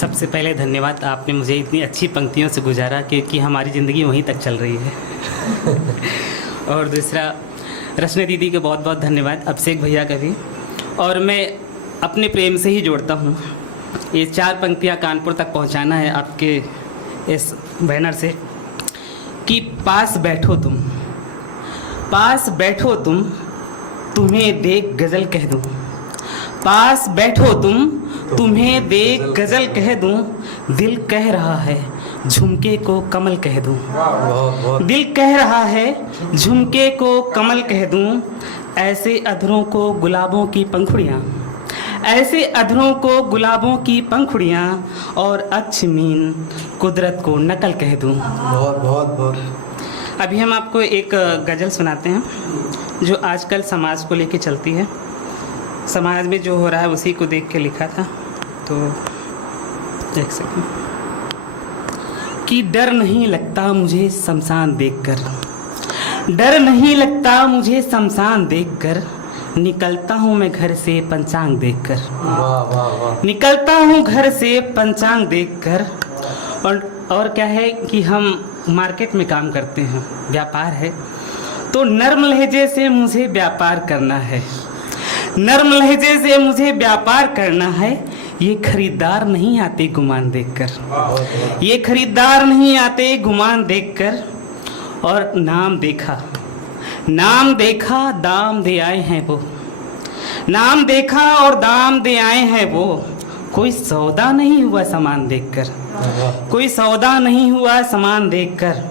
सबसे पहले धन्यवाद, आपने मुझे इतनी अच्छी पंक्तियों से गुजारा क्योंकि हमारी ज़िंदगी वहीं तक चल रही है। और दूसरा, रचना दीदी को बहुत बहुत धन्यवाद, अभिषेक भैया का भी। और मैं अपने प्रेम से ही जोड़ता हूँ, ये 4 पंक्तियाँ कानपुर तक पहुँचाना है आपके इस बैनर से कि पास बैठो तुम, पास बैठो तुम, तुम्हें देख गज़ल कह दूँ। पास बैठो तुम, तुम्हें देख गज़ल कह दूँ। दिल कह रहा है झुमके को कमल कह दूँ। दिल कह रहा है झुमके को कमल कह दूँ। ऐसे अधरों को गुलाबों की पंखुड़ियाँ, ऐसे अधरों को गुलाबों की पंखुड़ियाँ, और अक्षमीन कुदरत को नकल कह दूँ। बहुत बहुत बहुत। अभी हम आपको एक गज़ल सुनाते हैं जो आजकल समाज को लेके चलती है। समाज में जो हो रहा है उसी को देख के लिखा था, तो देख सकें कि डर नहीं लगता मुझे शमशान देखकर, डर नहीं लगता मुझे शमशान देखकर। निकलता हूँ मैं घर से पंचांग देखकर, वाह वाह वाह। निकलता हूँ घर से पंचांग देखकर। और क्या है कि हम मार्केट में काम करते हैं, व्यापार है, तो नर्म लहजे से मुझे व्यापार करना है, नर्म लहजे से मुझे व्यापार करना है। ये खरीदार नहीं आते गुमान देखकर, ये खरीदार नहीं आते गुमान देखकर। और नाम देखा, नाम देखा दाम दे आए हैं वो, नाम देखा और दाम दे आए हैं वो। कोई सौदा नहीं हुआ सामान देखकर, कोई सौदा नहीं हुआ सामान देखकर।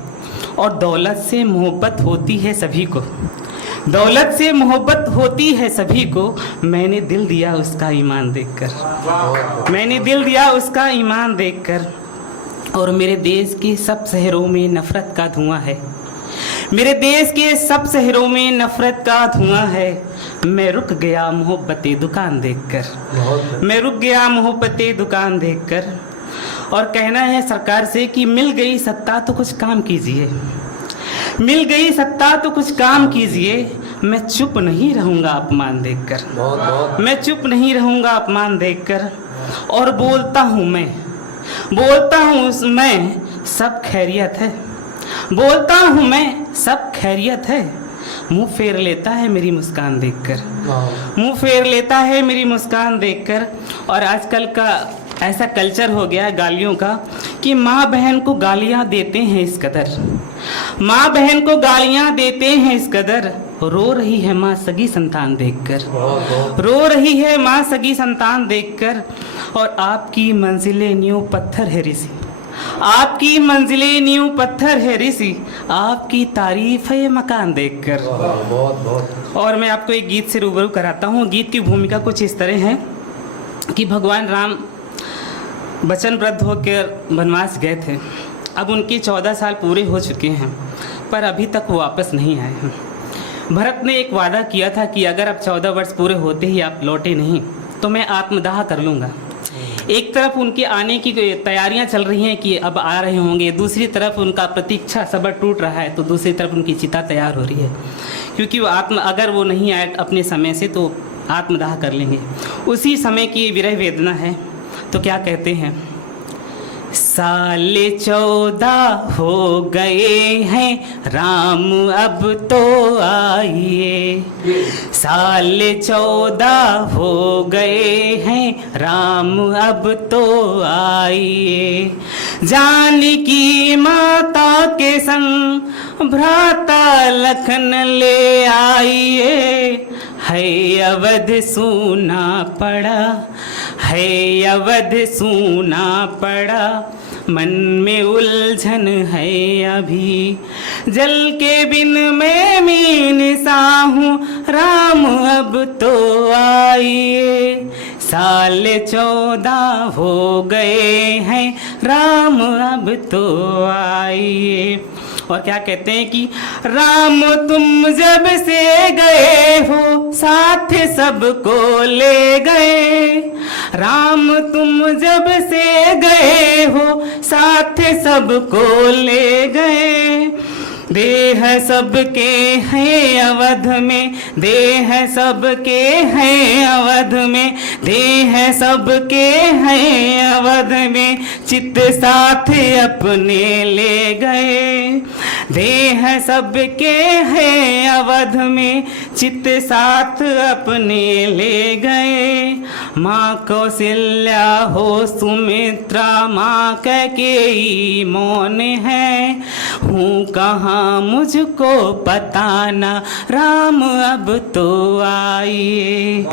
और दौलत से मोहब्बत होती है सभी को, दौलत से मोहब्बत होती है सभी को। मैंने दिल दिया उसका ईमान देखकर, मैंने दिल दिया उसका ईमान देखकर। और मेरे देश के सब शहरों में नफरत का धुआं है, मेरे देश के सब शहरों में नफरत का धुआं है। मैं रुक गया मोहब्बते दुकान देखकर, मैं रुक गया मोहब्बते दुकान देखकर। और कहना है सरकार से कि मिल गई सत्ता तो कुछ काम कीजिए, मिल गई सत्ता तो कुछ काम कीजिए। मैं चुप नहीं रहूँगा अपमान देखकर, मैं चुप नहीं रहूँगा अपमान देखकर। और बोलता हूँ मैं, बोलता हूँ मैं सब खैरियत है, बोलता हूँ मैं सब खैरियत है। मुंह फेर लेता है मेरी मुस्कान देखकर, मुंह फेर लेता है मेरी मुस्कान देखकर। और आजकल का ऐसा कल्चर हो गया है गालियों का कि माँ बहन को गालियाँ देते हैं इस कदर, माँ बहन को गालियाँ देते हैं इस कदर। रो रही है माँ सगी संतान देखकर, रो रही है माँ सगी संतान देखकर। और आपकी मंजिलें नींव पत्थर है ऋषि, आपकी मंजिलें नींव पत्थर है ऋषि। आपकी तारीफ है मकान देखकर। बहुत बहुत। और मैं आपको एक गीत से रूबरू कराता हूँ। गीत की भूमिका कुछ इस तरह है कि भगवान राम वचनबद्ध होकर वनवास गए थे। अब उनके 14 साल पूरे हो चुके हैं, पर अभी तक वो वापस नहीं आए हैं। भरत ने एक वादा किया था कि अगर अब 14 वर्ष पूरे होते ही आप लौटे नहीं तो मैं आत्मदाह कर लूँगा। एक तरफ उनके आने की तैयारियां चल रही हैं कि अब आ रहे होंगे, दूसरी तरफ उनका प्रतीक्षा सब्र टूट रहा है, तो दूसरी तरफ उनकी चिता तैयार हो रही है क्योंकि वो अगर वो नहीं आए अपने समय से तो आत्मदाह कर लेंगे। उसी समय की विरह वेदना है। तो क्या कहते हैं, साले 14 हो गए हैं राम अब तो आइए, साले 14 हो गए हैं राम अब तो आइए। जानकी माता के संग भ्राता लखन ले आइए। है अवध सूना पड़ा, है अवध सूना पड़ा, मन में उलझन है अभी। जल के बिन मैं मीन सा हूँ राम अब तो आइए। साल 14 हो गए हैं राम अब तो आइए। और क्या कहते हैं कि राम तुम जब से गए हो साथ सबको ले गए, राम तुम जब से गए हो साथ सबको ले गए। देह सबके हैं अवध में, देह सबके हैं अवध में, देह सबके हैं अवध में, चित्त साथ अपने ले गए। देह सबके हैं अवध में, चित्त साथ अपने ले गए। माँ कौशल्या हो सुमित्रा, माँ कैकेयी मौन है। हूँ कहाँ मुझको पता ना, राम अब तो आइए।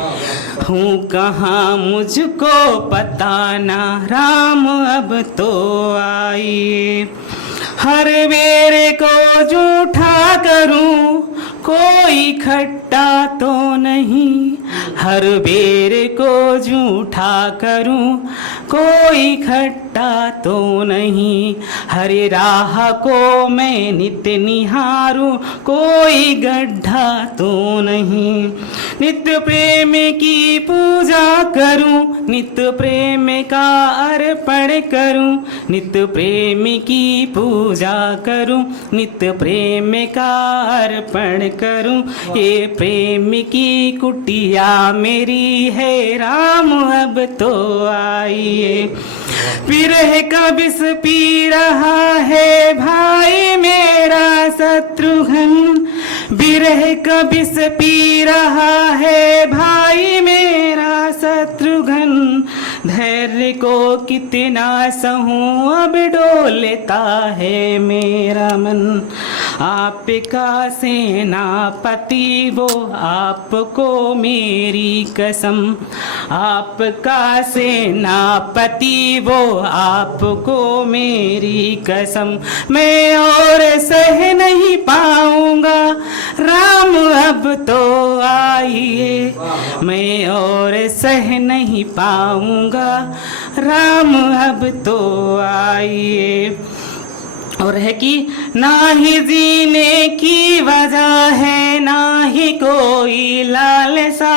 हूँ कहाँ मुझको पता ना, राम अब तो आइए। हर बेरे को जूठा करूं, कोई खट्टा तो नहीं। हर बेरे को जूठा करूं, कोई खट्टा तो नहीं। हरे राह को मैं नित्य निहारूं, कोई गड्ढा तो नहीं। नित्य प्रेम की पूजा करूं, नित्य प्रेम का अर्पण करूं। नित्य प्रेम की पूजा करूं, नित्य प्रेम का अर्पण करूं। ये प्रेम की कुटिया मेरी है, राम अब तो आइए। विरह का विष पी रहा है भाई मेरा शत्रुघ्न। विरह का विष पी रहा है भाई मेरा शत्रुघ्न। धैर्य को कितना सहूं, अब डोलता है मेरा मन। आपका सेनापति वो, आपको मेरी कसम। आपका सेनापति वो, आपको मेरी कसम। मैं और सह नहीं पाऊंगा, राम अब तो आइए। मैं और सह नहीं पाऊंगा, राम अब तो आइए। और है कि ना ही जीने की वजह है, ना ही कोई लालसा।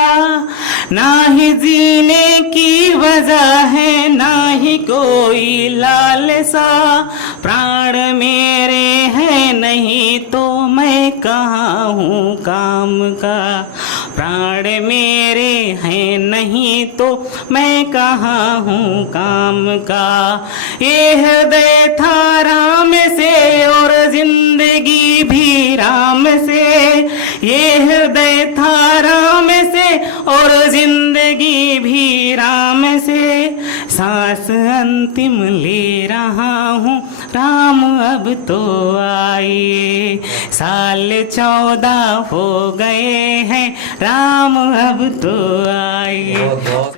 ना ही जीने की वजह है, ना ही कोई लालसा। प्राण मेरे हैं नहीं तो मैं कहाँ हूँ काम का। प्राण मेरे हैं नहीं तो मैं कहाँ हूँ काम का। ये हृदय था राम से और जिंदगी भी राम से। ये हृदय था राम से और जिंदगी भी राम से। सांस अंतिम ले रहा हूँ, राम अब तो आइए। साल 14 हो गए हैं, राम अब तो आइए।